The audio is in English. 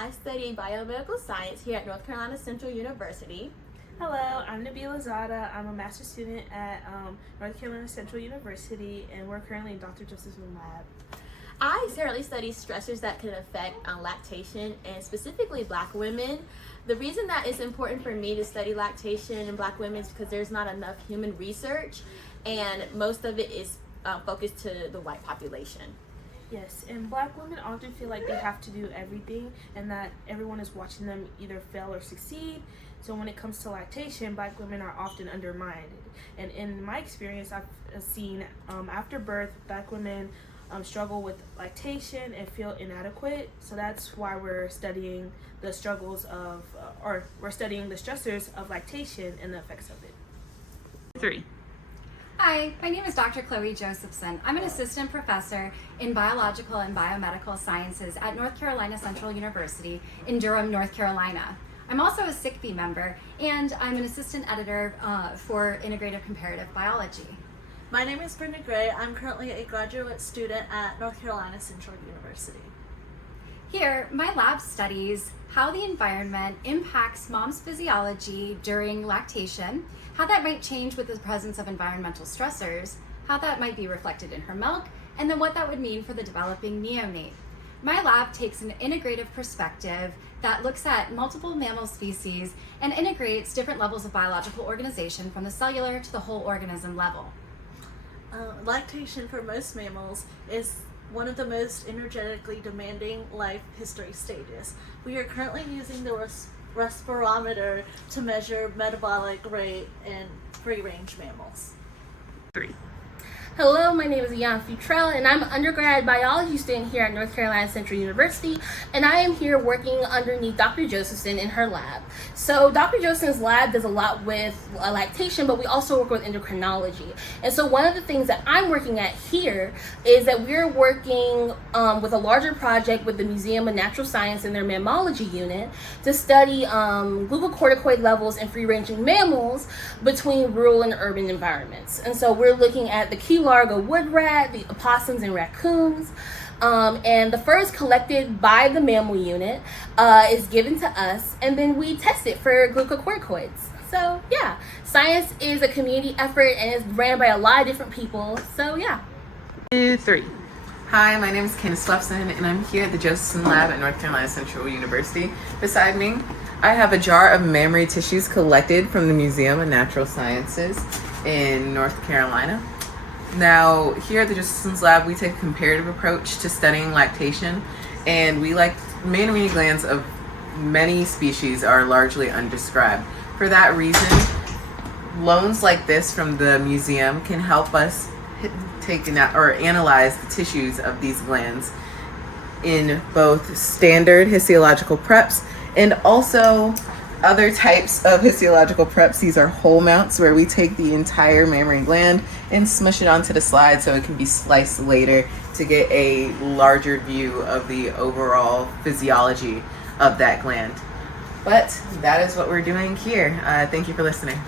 I study biomedical science here at North Carolina Central University. Hello, I'm Nabilah Zada. I'm a master's student at North Carolina Central University, and we're currently in Dr. Josefson Lab. I currently study stressors that can affect lactation, and specifically Black women. The reason that it's important for me to study lactation in Black women is because there's not enough human research, and most of it is focused to the white population. Yes, and Black women often feel like they have to do everything and that everyone is watching them either fail or succeed. So when it comes to lactation, Black women are often undermined. And in my experience, I've seen after birth, Black women struggle with lactation and feel inadequate. So that's why we're studying the struggles of, or we're studying the stressors of lactation and the effects of it. 3. Hi, my name is Dr. Chloe Josefson. I'm an assistant professor in biological and biomedical sciences at North Carolina Central University in Durham, North Carolina. I'm also a SICB member, and I'm an assistant editor for integrative comparative biology. My name is Brenda Gray. I'm currently a graduate student at North Carolina Central University. Here, my lab studies how the environment impacts mom's physiology during lactation, how that might change with the presence of environmental stressors, how that might be reflected in her milk, and then what that would mean for the developing neonate. My lab takes an integrative perspective that looks at multiple mammal species and integrates different levels of biological organization from the cellular to the whole organism level. Lactation for most mammals is one of the most energetically demanding life history stages. We are currently using the respirometer to measure metabolic rate in free-range mammals. 3. Hello, my name is Ian Futrell, and I'm an undergrad biology student here at North Carolina Central University, and I am here working underneath Dr. Josefson in her lab. So Dr. Josefson's lab does a lot with lactation, but we also work with endocrinology. And so one of the things that I'm working at here is that we're working with a larger project with the Museum of Natural Science and their mammalogy unit to study glucocorticoid levels in free-ranging mammals between rural and urban environments. And so we're looking at the key larga wood rat, the opossums and raccoons, and the fur is collected by the mammal unit, is given to us, and then we test it for glucocorticoids. So yeah, science is a community effort and it's ran by a lot of different people, so yeah. 2, 3. Hi, my name is Candace Swepson, and I'm here at the Josefson Lab at North Carolina Central University. Beside me, I have a jar of mammary tissues collected from the Museum of Natural Sciences in North Carolina. Now, here at the Josefson's Lab, we take a comparative approach to studying lactation, and we mammary glands of many species are largely undescribed. For that reason, loans like this from the museum can help us analyze the tissues of these glands in both standard histological preps and also other types of histological preps. These are whole mounts where we take the entire mammary gland and smush it onto the slide so it can be sliced later to get a larger view of the overall physiology of that gland. But that is what we're doing here. Thank you for listening.